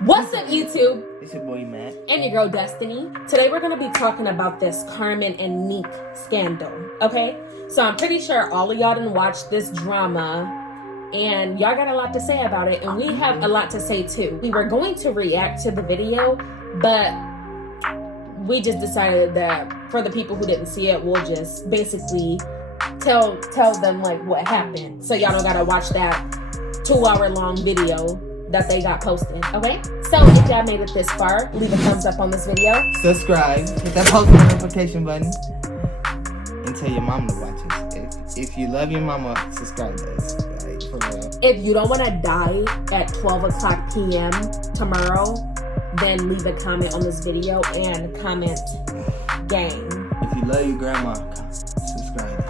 What's up, YouTube? It's your boy Matt. And your girl Destiny. Today we're going to be talking about this Carmen and Nique scandal, okay? So I'm pretty sure all of y'all done watched this drama and y'all got a lot to say about it, and we have a lot to say too. We were going to react to the video, but we just decided that for the people who didn't see it, we'll just basically tell them like what happened, so y'all don't gotta watch that 2-hour long video that they got posted, okay? So if y'all made it this far, leave a thumbs up on this video. Subscribe, hit that post notification button, and tell your mama to watch us. If you love your mama, subscribe to us. Like, for real. If you don't want to die at 12 o'clock p.m. tomorrow, then leave a comment on this video and comment gang. If you love your grandma, subscribe.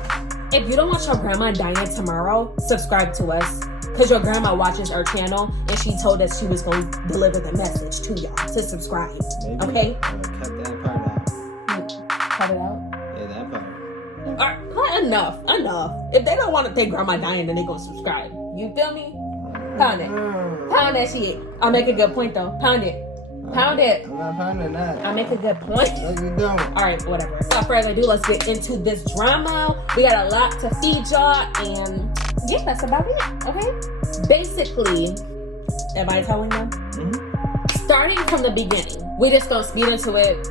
If you don't want your grandma dying tomorrow, subscribe to us. Because your grandma watches our channel and she told us she was going to deliver the message to y'all to subscribe. Maybe, okay? Cut that part out. Cut it out? Yeah, that part. Alright, enough. If they don't want their grandma dying, then they gonna subscribe. You feel me? Pound it. Pound that shit. I'll make a good point though. Pound it. Pound it. I'm not pounding that. I make a good point. No, you don't. Alright, whatever. Without further ado, let's get into this drama. We got a lot to feed y'all, and yeah, that's about it. Okay? Basically, am I telling them? Starting from the beginning, we just gonna speed into it,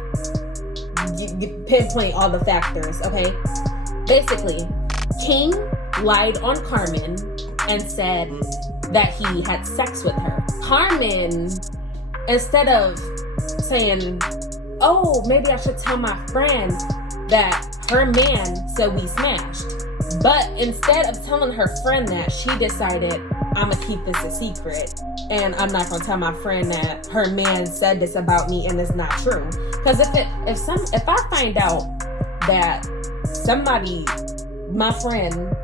pinpoint all the factors, okay? Basically, King lied on Carmen and said that he had sex with her. Carmen, instead of saying, oh, maybe I should tell my friend that her man said we smashed. But instead of telling her friend that, she decided, I'm gonna keep this a secret. And I'm not gonna tell my friend that her man said this about me and it's not true. Because if I find out that somebody, my friend,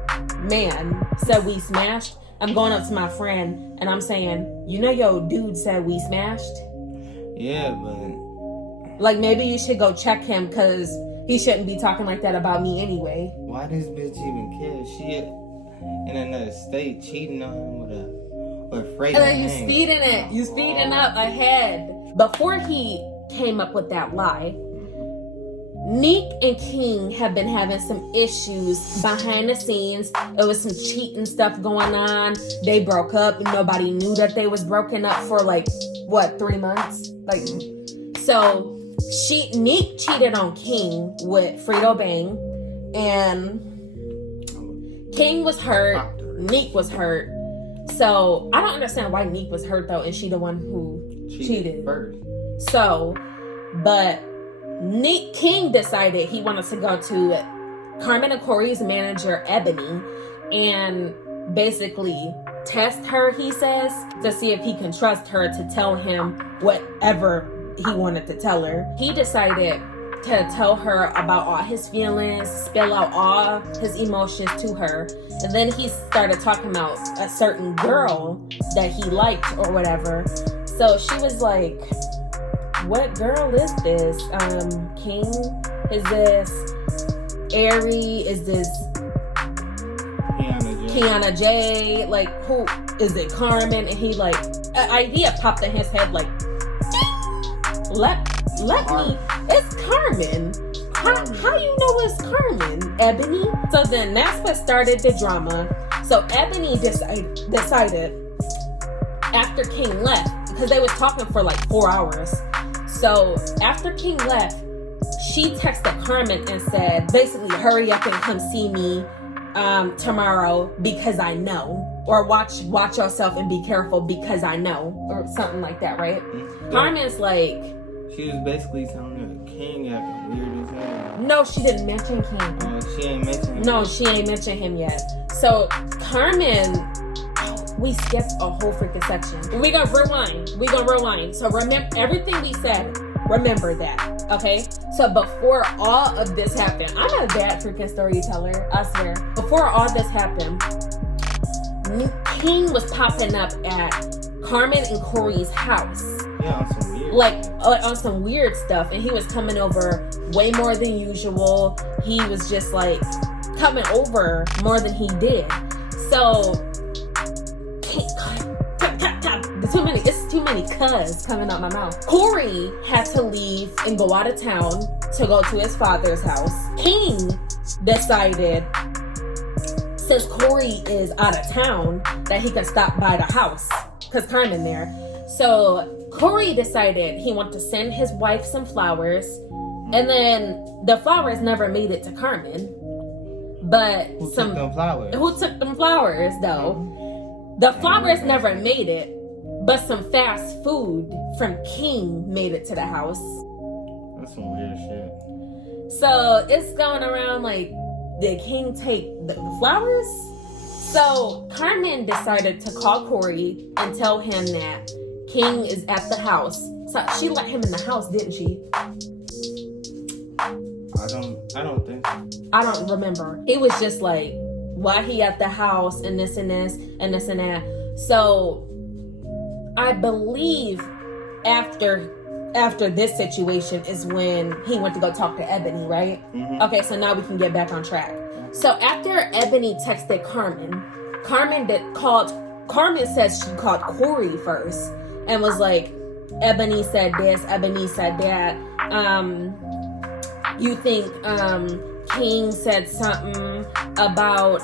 man, said we smashed, I'm going up to my friend and I'm saying, you know your dude said we smashed? Yeah, but like, maybe you should go check him, because he shouldn't be talking like that about me anyway. why this bitch even care? She in another state cheating on him with a freight. And then you speeding up ahead. Before he came up with that lie, Nique and King have been having some issues behind the scenes. There was some cheating stuff going on. They broke up. Nobody knew that they was broken up for 3 months? So Nique cheated on King with Frito Bang, and King was hurt. Nique was hurt. So I don't understand why Nique was hurt though, and she the one who cheated first. So, but King decided he wanted to go to Carmen and Corey's manager, Ebony, and basically test her, he says, to see if he can trust her to tell him whatever he wanted to tell her. He decided to tell her about all his feelings, spill out all his emotions to her. And then he started talking about a certain girl that he liked or whatever. So she was like, what girl is this? King? Is this Ari? Is this Kiana J? Like, who is it? Carmen? And he an idea popped in his head let me, it's Carmen. How you know it's Carmen, Ebony? So then that's what started the drama. So Ebony decided after King left, because they was talking for 4 hours. So after King left, she texted Carmen and said, basically, hurry up and come see me tomorrow because I know. Or watch yourself and be careful because I know. Or something like that, right? Yeah. Carmen's she was basically telling her King acting weird as hell. No, she didn't mention King. Oh, she ain't mentioned him. No, she ain't mentioned him yet. So Carmen, we skipped a whole freaking section. We gonna rewind. So remember everything we said. Remember that, okay? So before all of this happened, I'm a bad freaking storyteller, I swear. Before all this happened, King was popping up at Carmen and Corey's house. Yeah, on some weird on some weird stuff, and he was coming over way more than usual. He was just coming over more than he did. So It's too many cuz coming out my mouth. Corey had to leave and go out of town to go to his father's house. King decided, since Corey is out of town, that he could stop by the house because Carmen there. So Corey decided he wanted to send his wife some flowers, and then the flowers never made it to Carmen. But Who took them flowers? Who took them flowers though? The flowers never made it, but some fast food from King made it to the house. That's some weird shit. So it's going around like, did King take the flowers? So Carmen decided to call Corey and tell him that King is at the house. So she let him in the house, didn't she? I don't think so. I don't remember. It was just like, why he at the house and this and this and this and that. So I believe after this situation is when he went to go talk to Ebony, right? Mm-hmm. Okay, so now we can get back on track. So after Ebony texted Carmen, Carmen says she called Corey first and was like, Ebony said this, Ebony said that. You think King said something about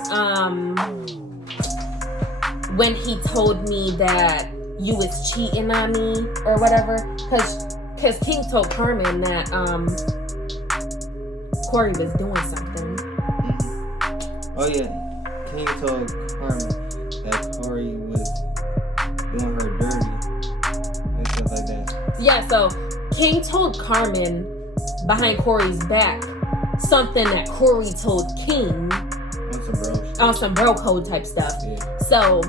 when he told me that you was cheating on me or whatever, because King told Carmen that Corey was doing something. Mm-hmm. Oh yeah, King told Carmen that Corey was doing her dirty and stuff like that. Yeah, so King told Carmen behind Corey's back something that Corey told King on some bro code type stuff. Yeah. So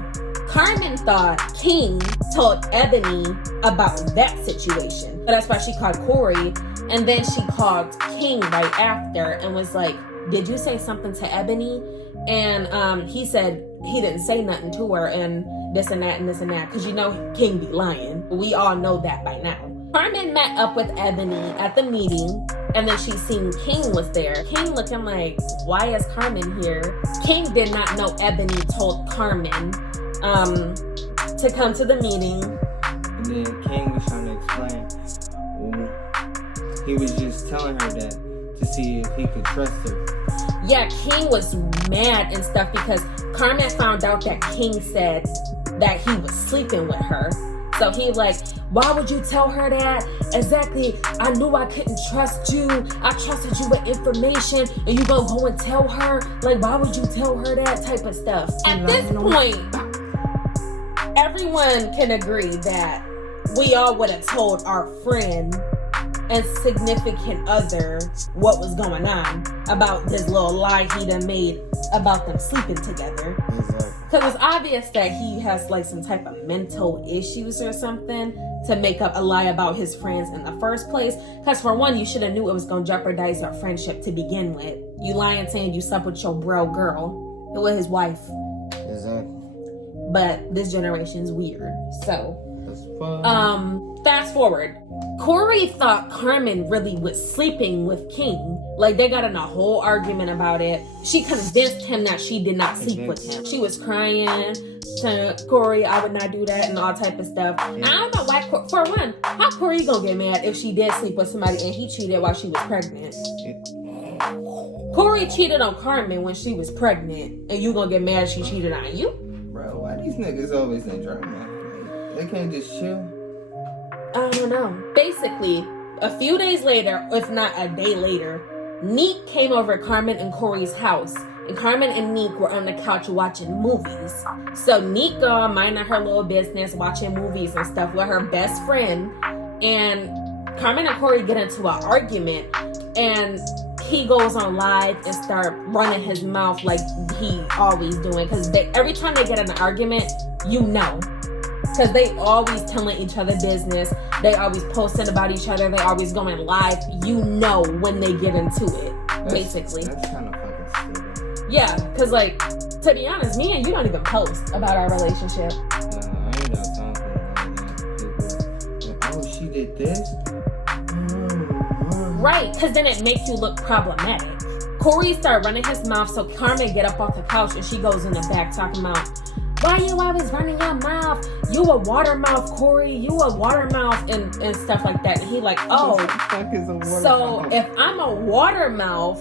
Carmen thought King told Ebony about that situation. So that's why she called Corey, and then she called King right after and was like, did you say something to Ebony? And he said he didn't say nothing to her and this and that and this and that, because you know King be lying. We all know that by now. Carmen met up with Ebony at the meeting, and then she seen King was there. King looking like, why is Carmen here? King did not know Ebony told Carmen to come to the meeting. And then King was trying to explain. He was just telling her that to see if he could trust her. Yeah, King was mad and stuff because Carmen found out that King said that he was sleeping with her. So he like, why would you tell her that? Exactly, I knew I couldn't trust you. I trusted you with information and you gonna go and tell her? Like, why would you tell her that type of stuff? At this point, everyone can agree that we all would have told our friend and significant other what was going on about this little lie he done made about them sleeping together. Exactly. Because it's obvious that he has like some type of mental issues or something to make up a lie about his friends in the first place. Because for one, you should have knew it was going to jeopardize your friendship to begin with. You lying saying you slept with your bro girl. It was his wife. Exactly. But this generation's weird. So, that's fun. Fast forward. Corey thought Carmen really was sleeping with King. Like, they got in a whole argument about it. She convinced him that she did not sleep with him. She was crying to Corey, I would not do that and all type of stuff. And I don't know why, for one, how Corey gonna get mad if she did sleep with somebody and he cheated while she was pregnant? Corey cheated on Carmen when she was pregnant, and you gonna get mad she cheated on you? Bro, why these niggas always in drama? They can't just chill. I don't know. Basically, a few days later, if not a day later, Nique came over Carmen and Corey's house, and Carmen and Nique were on the couch watching movies. So Nique minding her little business, watching movies and stuff with her best friend, and Carmen and Corey get into an argument, and he goes on live and start running his mouth like he always doing, because every time they get in an argument, you know. Because they always telling each other business. They always posting about each other. They always going live. You know when they get into it, basically. That's kind of fucking stupid. Yeah, because like, to be honest, me and you don't even post about our relationship. Nah, I ain't got time for that. Oh, she did this? Right, because then it makes you look problematic. Corey started running his mouth, so Carmen get up off the couch and she goes in the back talking about, why you always running your mouth? You a water mouth, Corey. You a water mouth, and stuff like that. And he like, oh, so if I'm a water mouth,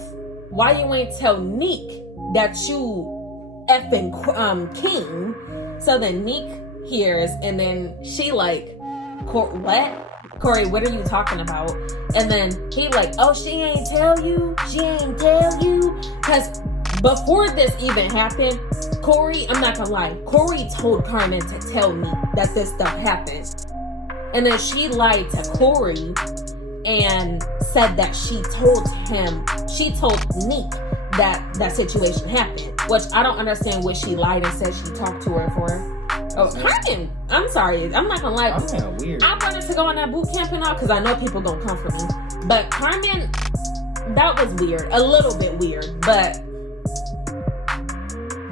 why you ain't tell Nique that you effing king? So then Nique hears, and then she like, what? Corey, what are you talking about? And then he like, oh, she ain't tell you? She ain't tell you? Because before this even happened, Corey, I'm not gonna lie, Corey told Carmen to tell me that this stuff happened. And then she lied to Corey and said that she told Nique that situation happened. Which I don't understand what she lied and said she talked to her for. Oh, Carmen, I'm sorry. I'm not gonna lie. That's kind of weird. I wanted to go on that boot camp and all because I know people gonna come for me. But Carmen, that was weird. A little bit weird. But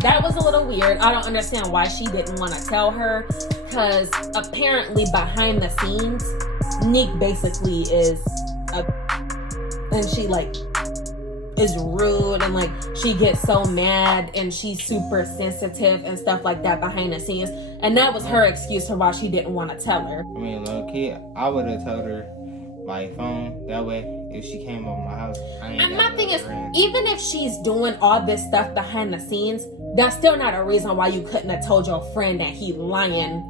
that was a little weird. I don't understand why she didn't want to tell her. Because apparently behind the scenes, Nique basically is and she like is rude and like she gets so mad and she's super sensitive and stuff like that behind the scenes, and that was her excuse for why she didn't want to tell her. I mean, low key, I would have told her by phone. That way, if she came over my house, and my thing is, even if she's doing all this stuff behind the scenes, that's still not a reason why you couldn't have told your friend that he lying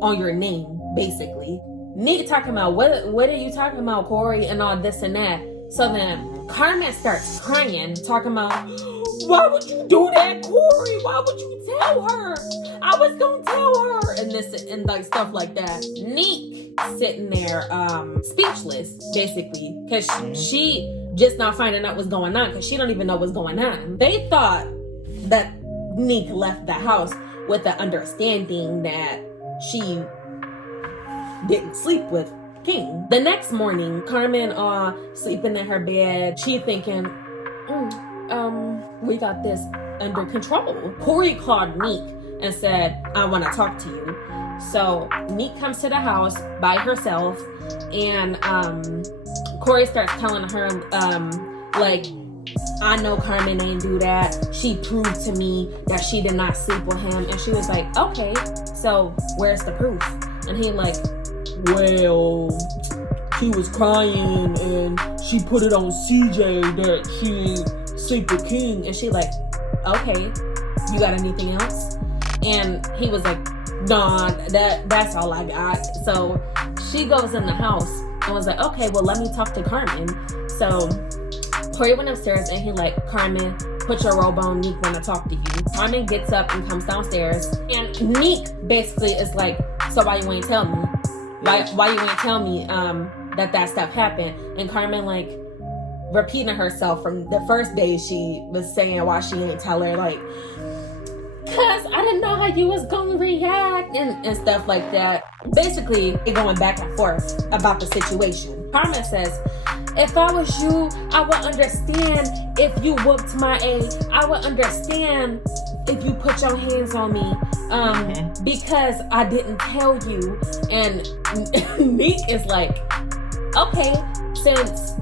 on your name, basically. Nique talking about what are you talking about, Corey, and all this and that. So then Carmen starts crying, talking about, why would you do that, Corey? Why would you tell her? I was gonna tell her, and this and like stuff like that. Nique sitting there, speechless, basically, because she just now finding out what's going on, because she don't even know what's going on. They thought that Nique left the house with the understanding that she didn't sleep with King. The next morning, Carmen sleeping in her bed, she thinking, we got this under control. Corey called Nique and said, I want to talk to you. So Nique comes to the house by herself, and Corey starts telling her, like, I know Carmen ain't do that. She proved to me that she did not sleep with him. And she was like, okay, so where's the proof? And he like, well, she was crying and she put it on CJ that she sleep with King. And she like, okay, you got anything else? And he was like, nah, that's all I got. So she goes in the house and was like, okay, well, let me talk to Carmen. So Corey went upstairs and he like, Carmen, put your robe on, Nique want to talk to you. Carmen gets up and comes downstairs, and Nique basically is like, so why you ain't tell me? Why you ain't tell me that stuff happened? And Carmen like repeating herself from the first day she was saying why she ain't tell her, like, cause I didn't know how you was gonna react and stuff like that. Basically, going back and forth about the situation. Carmen says, if I was you, I would understand if you whooped my A. I would understand if you put your hands on me, because I didn't tell you. And Nique is like, okay, since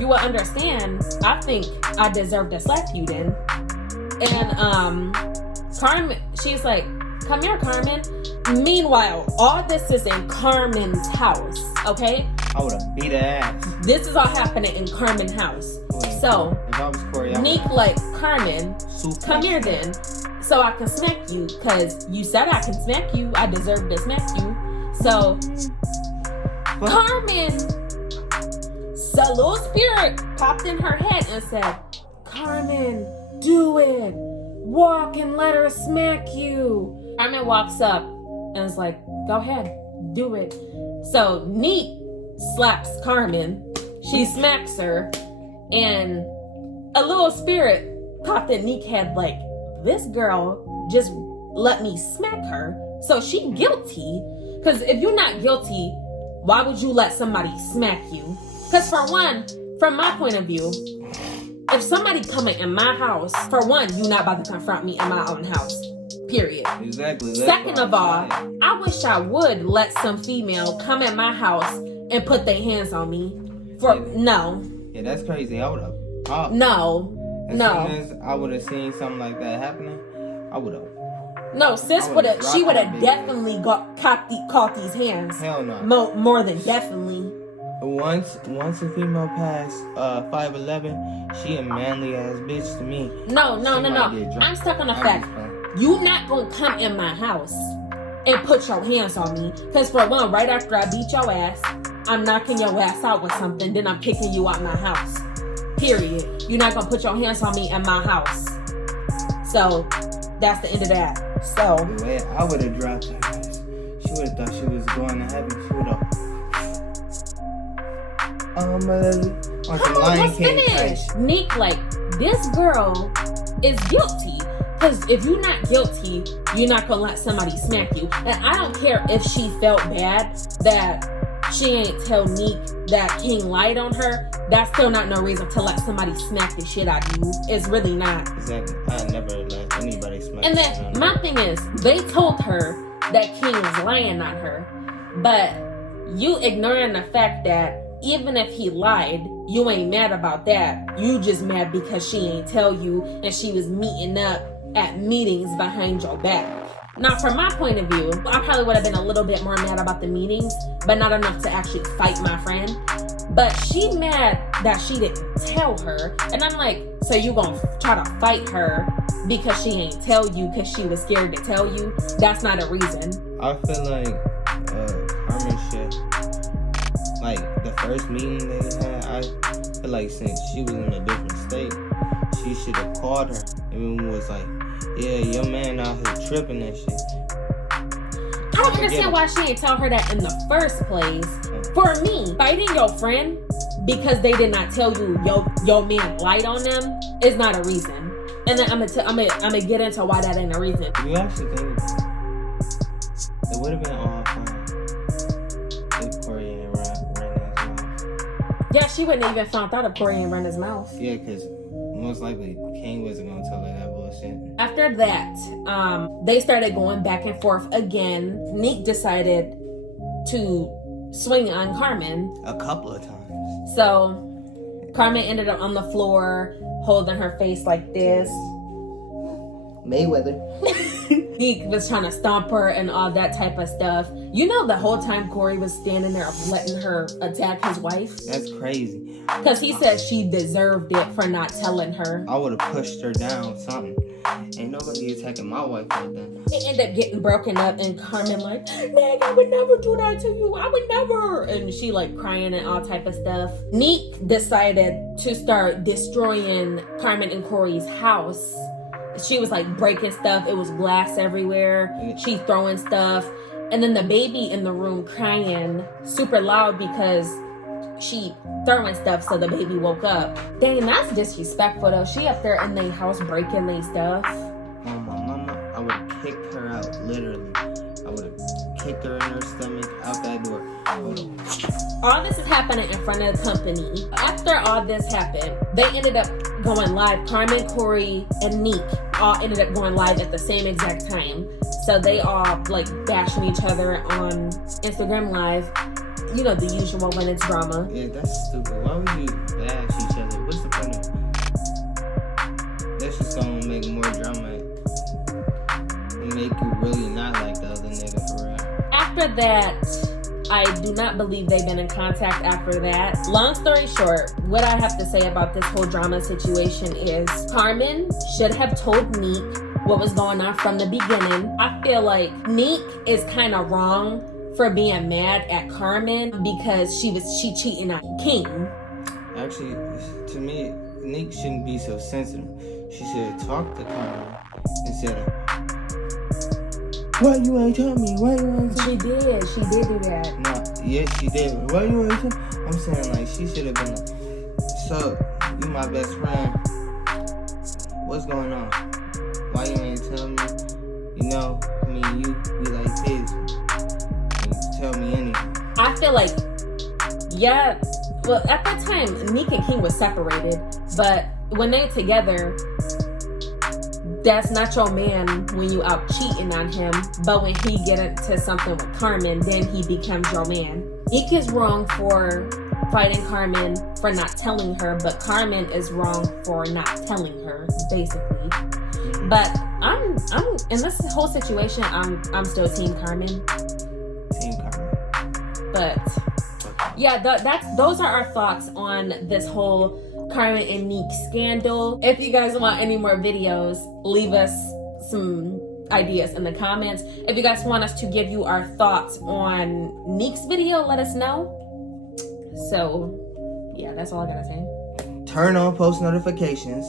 you would understand, I think I deserve to slap you then. And Carmen, she's like, come here, Carmen. Meanwhile, all this is in Carmen's house, okay? I would have beat her ass. This is all happening in Carmen's house. So, if I was Corey, Nique like, Carmen, come here then, so I can smack you, because you said I can smack you. I deserve to smack you. So, Carmen, the little spirit popped in her head and said, Carmen, do it. Walk and let her smack you. Carmen walks up and is like, go ahead, do it. So Nique slaps Carmen. She smacks her, and a little spirit popped in Nique's head like, this girl just let me smack her, so she guilty. Because if you're not guilty, why would you let somebody smack you? Because for one, from my point of view, if somebody coming in my house, for one, you're not about to confront me in my own house. Period. Exactly. Second of all, I wish I would let some female come in my house and put their hands on me. No. Yeah, that's crazy. I would have. No. As soon as I would have seen something like that happening, I would have No, sis she would have definitely caught these hands. Hell no. More than definitely. Once a female passed 5'11", she a manly ass bitch to me. No. I'm stuck on the fact you not gonna come in my house and put your hands on me. Cause for one, right after I beat your ass, I'm knocking your ass out with something, then I'm kicking you out my house. Period. You're not gonna put your hands on me in my house. So that's the end of that. So the way I would have dropped her ass, she would have thought she was going to heaven. She would have. Come on, let's finish. Nique, like, this girl is guilty. Because if you're not guilty, you're not going to let somebody smack you. And I don't care if she felt bad that she ain't tell Nique that King lied on her. That's still not no reason to let somebody smack the shit out of you. It's really not. Exactly. I never let anybody smack. And then my thing is, they told her that King was lying on her. But you ignoring the fact that even if he lied, you ain't mad about that. You just mad because she ain't tell you and she was meeting up at meetings behind your back. Now, from my point of view, I probably would have been a little bit more mad about the meetings, but not enough to actually fight my friend. But she mad that she didn't tell her. And I'm like, so you gonna try to fight her because she ain't tell you because she was scared to tell you? That's not a reason. I feel like Carmen should, like the first meeting they had, I feel like since she was in a different state, she should have called her and was like, yeah, your man out here tripping and shit. I don't understand why she ain't tell her that in the first place. For me, fighting your friend because they did not tell you your man lied on them is not a reason. And then I'm gonna get into why that ain't a reason. You actually think it would have been all fine if Corey ain't ran his mouth. Yeah, she wouldn't even found out if Corey ain't run his mouth. Yeah, because most likely King wasn't gonna tell her that bullshit. After that, they started going back and forth again. Nique decided to swing on Carmen a couple of times. So Carmen ended up on the floor holding her face like this. Mayweather. Nique was trying to stomp her and all that type of stuff. You know, the whole time Corey was standing there letting her attack his wife. That's crazy. Because he said she deserved it for not telling her. I would have pushed her down, something. Ain't nobody attacking my wife like that. They end up getting broken up and Carmen like, Nick, I would never do that to you. I would never. And she like crying and all type of stuff. Nique decided to start destroying Carmen and Corey's house. She was like breaking stuff. It was glass everywhere. She throwing stuff. And then the baby in the room crying super loud because she throwing stuff, so the baby woke up. Dang, that's disrespectful though. She up there in their house breaking their stuff. Mama, I would have kicked her out, literally. I would have kicked her in her stomach, out that door. All this is happening in front of the company. After all this happened, they ended up going live. Carmen, Corey, and Nique all ended up going live at the same exact time. So they all like bashing each other on Instagram Live. You know, the usual when it's drama. Yeah, that's stupid. Why would you bash each other? What's the point of it? That's just gonna make more drama and make you really not like the other nigga for real. After that, I do not believe they've been in contact after that. Long story short, what I have to say about this whole drama situation is Carmen should have told Nique what was going on from the beginning. I feel like Nique is kind of wrong for being mad at Carmen because she cheating on King. Actually, to me, Nique shouldn't be so sensitive. She should have talked to Carmen and said, why you ain't tell me? Why you ain't tell me? She did do that. No, yes, she did. Why you ain't tell me? I'm saying, like, she should have been like, so, you my best friend. What's going on? Why you ain't tell me? You know, I mean, you be like this. Tell me anything. I feel like, yeah, well, at that time, Nique and King was separated, but when they together, that's not your man when you out cheating on him, but when he get into something with Carmen, then he becomes your man. Nique is wrong for fighting Carmen for not telling her, but Carmen is wrong for not telling her, basically. But I'm in this whole situation. I'm still Team Carmen. Team Carmen. But yeah, those are our thoughts on this whole Carmen and Nique scandal. If you guys want any more videos, leave us some ideas in the comments. If you guys want us to give you our thoughts on Nique's video, let us know. So yeah, that's all I gotta say. Turn on post notifications.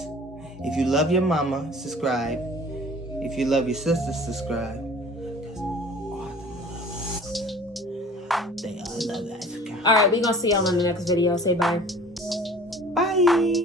If you love your mama, subscribe. If you love your sister, subscribe. They all love that. All right, we're gonna see y'all on the next video. Say bye. Bye.